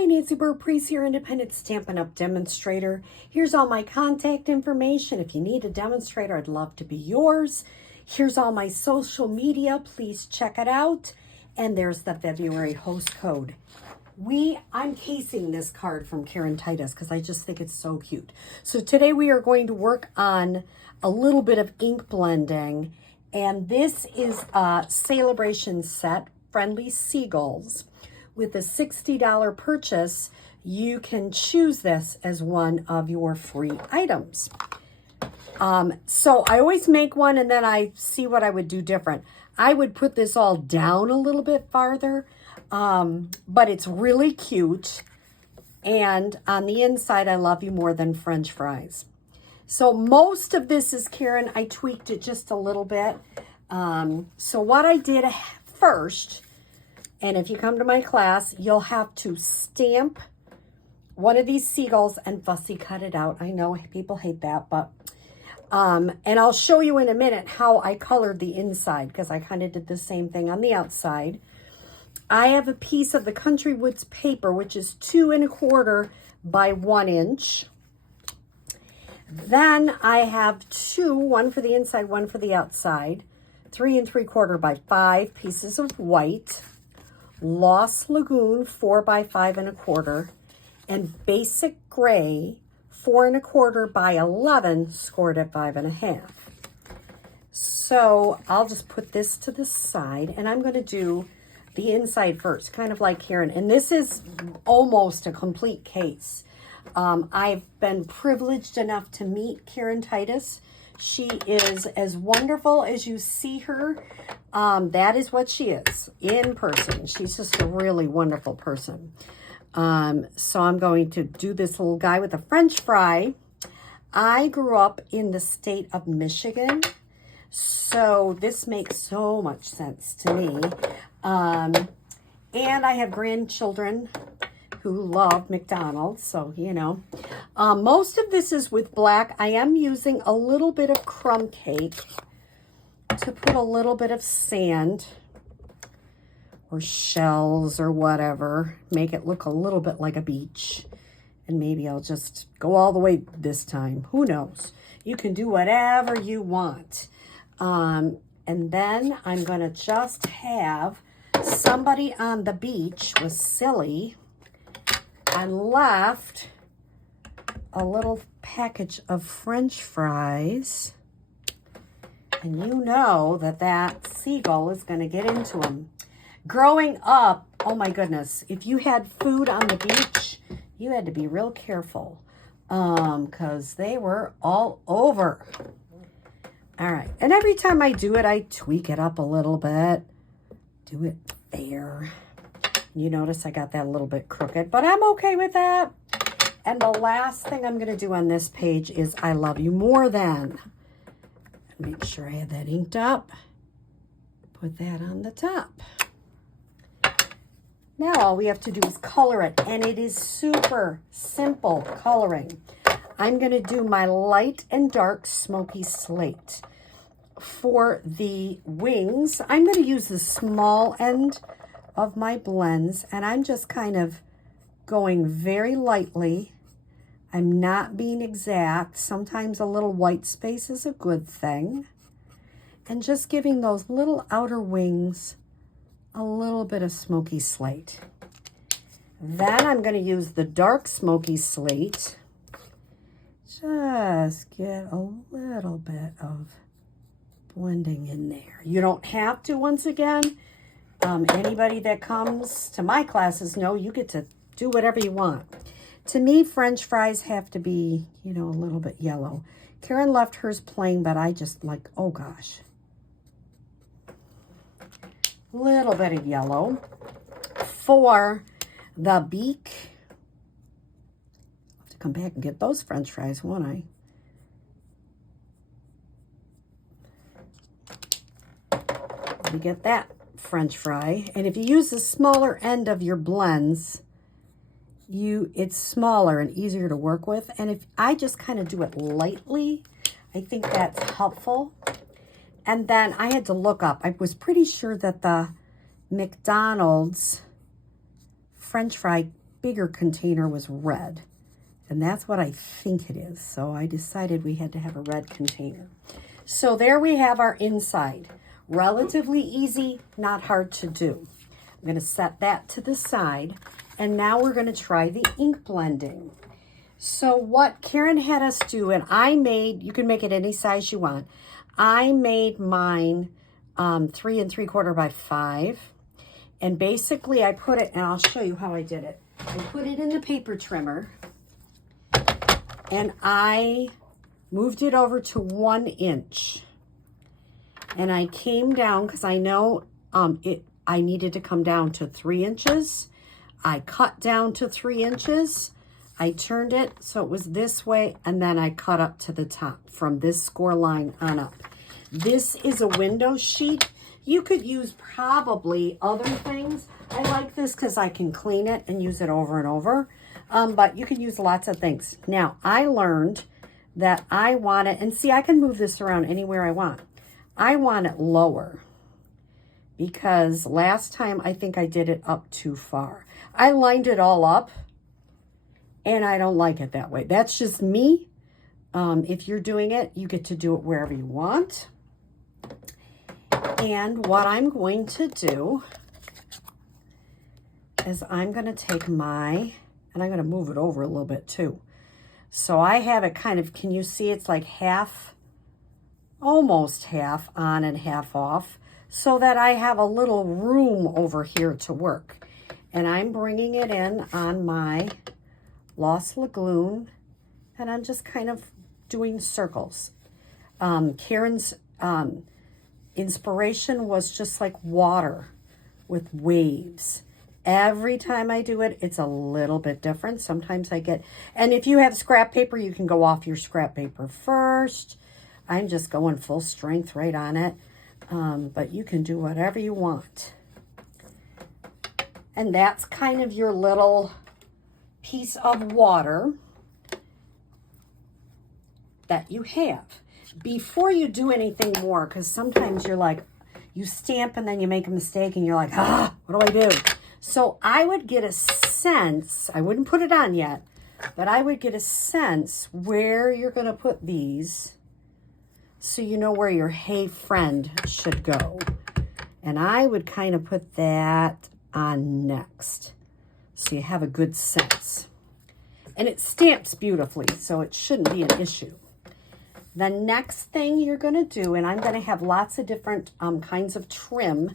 Hi, Nancy Burt-Preece, your independent Stampin' Up! Demonstrator. Here's all my contact information. If you need a demonstrator, I'd love to be yours. Here's all my social media. Please check it out. And there's the February host code. I'm casing this card from Karen Titus because I just think it's so cute. So today we are going to work on a little bit of ink blending. And this is a celebration set, Friendly Seagulls. With a $60 purchase, you can choose this as one of your free items. So I always make one and then I see what I would do different. I would put this all down a little bit farther, but it's really cute. And on the inside, I love you more than French fries. So most of this is Karen. I tweaked it just a little bit. So what I did first, and if you come to my class, you'll have to stamp one of these seagulls and fussy cut it out. I know people hate that, but, and I'll show you in a minute how I colored the inside because I kind of did the same thing on the outside. I have a piece of the Country Woods paper, which is 2 1/4 by 1 inch. Then I have two, one for the inside, one for the outside, 3 3/4 by 5 pieces of white. Lost Lagoon 4 by 5 1/4, and Basic Gray 4 1/4 by 11 scored at 5 1/2. So I'll just put this to the side and I'm going to do the inside first, kind of like Karen. And this is almost a complete case. I've been privileged enough to meet Karen Titus. She is as wonderful as you see her. That is what she is in person. She's just a really wonderful person. So I'm going to do this little guy with a French fry. I grew up in the state of Michigan, so this makes so much sense to me. And I have grandchildren who love McDonald's, so you know. Most of this is with black. I am using a little bit of crumb cake to put a little bit of sand or shells or whatever. Make it look a little bit like a beach. And maybe I'll just go all the way this time. Who knows? You can do whatever you want. And then I'm going to just have somebody on the beach was silly and left a little package of French fries. And you know that seagull is going to get into them. Growing up, oh my goodness, if you had food on the beach, you had to be real careful because they were all over. All right, and every time I do it, I tweak it up a little bit. Do it there. You notice I got that a little bit crooked, but I'm okay with that. And the last thing I'm going to do on this page is I love you more than. Make sure I have that inked up. Put that on the top. Now all we have to do is color it, and it is super simple coloring. I'm going to do my light and dark smoky slate. For the wings, I'm going to use the small end of my blends, and I'm just kind of going very lightly. I'm not being exact. Sometimes a little white space is a good thing. And just giving those little outer wings a little bit of smoky slate. Then I'm going to use the dark smoky slate. Just get a little bit of blending in there. You don't have to, once again. Anybody that comes to my classes know you get to do whatever you want. To me, French fries have to be, you know, a little bit yellow. Karen left hers plain, but I just like, oh gosh. Little bit of yellow. For the beak, I'll have to come back and get those French fries, won't I? You get that French fry, and if you use the smaller end of your blends, it's smaller and easier to work with. And if I just kind of do it lightly, I think that's helpful. And then I had to look up. I was pretty sure that the McDonald's French fry bigger container was red. And that's what I think it is. So I decided we had to have a red container. So there we have our inside. Relatively easy, not hard to do. I'm going to set that to the side. And now we're going to try the ink blending. So what Karen had us do, and I made, you can make it any size you want. I made mine 3 3/4 by 5. And basically I put it, and I'll show you how I did it. I put it in the paper trimmer. And I moved it over to 1 inch. And I came down, because I know I needed to come down to 3 inches. I cut down to 3 inches. I turned it so it was this way, and then I cut up to the top from this score line on up. This is a window sheet. You could use probably other things. I like this because I can clean it and use it over and over. But you can use lots of things. Now, I learned that I want it, and see, I can move this around anywhere I want. I want it lower because last time I think I did it up too far. I lined it all up, and I don't like it that way. That's just me. If you're doing it, you get to do it wherever you want. And what I'm going to do is I'm going to take my, and I'm going to move it over a little bit too. So I have it kind of, can you see it's like half, almost half on and half off, so that I have a little room over here to work. And I'm bringing it in on my Lost Lagoon, and I'm just kind of doing circles. Karen's inspiration was just like water with waves. Every time I do it, it's a little bit different. Sometimes I get, and if you have scrap paper, you can go off your scrap paper first. I'm just going full strength right on it. But you can do whatever you want. And that's kind of your little piece of water that you have. Before you do anything more, because sometimes you're like, you stamp and then you make a mistake and you're like, what do I do? So I would get a sense, I wouldn't put it on yet, but I would get a sense where you're going to put these so you know where your hey friend should go. And I would kind of put that on next so you have a good sense. And it stamps beautifully, so it shouldn't be an issue. The next thing you're going to do, and I'm going to have lots of different kinds of trim,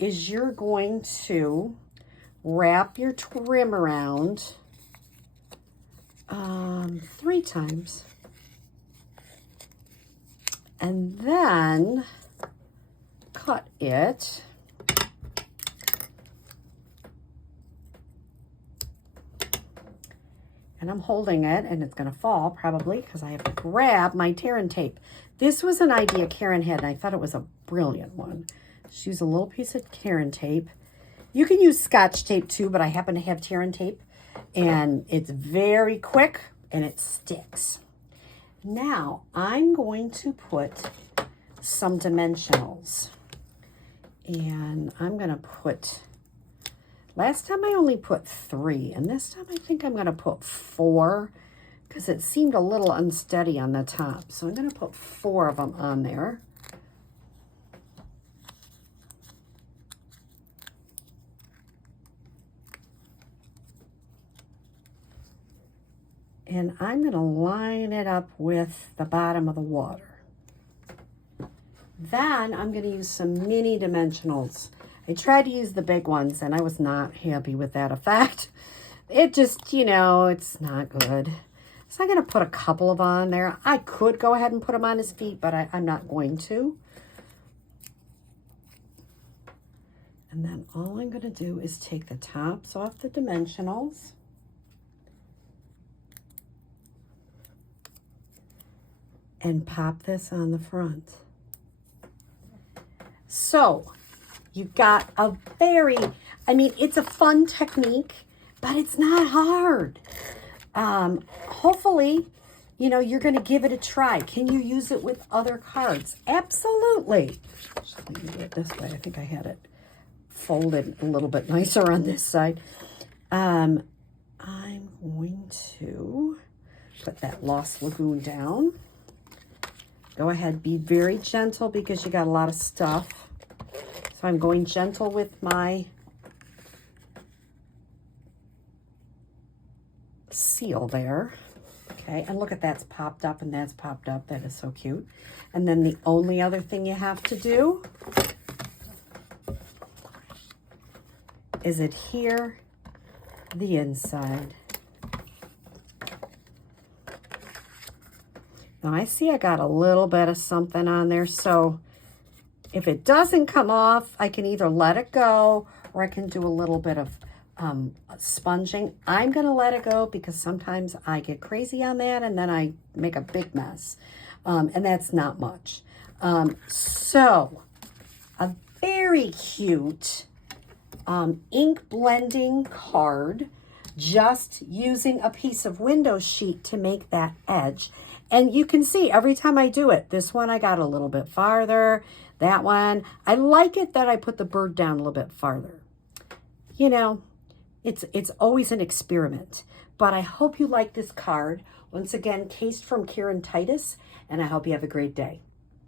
is you're going to wrap your trim around 3 times. And then cut it. And I'm holding it, and it's going to fall probably because I have to grab my tear and tape. This was an idea Karen had, and I thought it was a brilliant one. Just use a little piece of tear and tape. You can use Scotch tape too, but I happen to have tear and tape, and it's very quick and it sticks. Now I'm going to put some dimensionals, and I'm going to put, last time I only put 3, and this time I think I'm going to put 4 because it seemed a little unsteady on the top. So I'm going to put 4 of them on there. And I'm going to line it up with the bottom of the water. Then I'm going to use some mini dimensionals. I tried to use the big ones, and I was not happy with that effect. It just, you know, it's not good. So I'm going to put a couple of on there. I could go ahead and put them on his feet, but I'm not going to. And then all I'm going to do is take the tops off the dimensionals. And pop this on the front. So you've got a very, I mean, it's a fun technique, but it's not hard. Hopefully, you know, you're going to give it a try. Can you use it with other cards? Absolutely. Let me do it this way. I think I had it folded a little bit nicer on this side. I'm going to put that Lost Lagoon down. Go ahead, be very gentle because you got a lot of stuff. So I'm going gentle with my seal there. Okay, and look at that's popped up and that's popped up. That is so cute. And then the only other thing you have to do is adhere the inside. Now I see I got a little bit of something on there, so if it doesn't come off, I can either let it go or I can do a little bit of sponging. I'm going to let it go because sometimes I get crazy on that and then I make a big mess. And that's not much. So a very cute ink blending card, just using a piece of window sheet to make that edge. And you can see every time I do it, this one I got a little bit farther, that one. I like it that I put the bird down a little bit farther. You know, it's always an experiment. But I hope you like this card. Once again, cased from Karen Titus, and I hope you have a great day.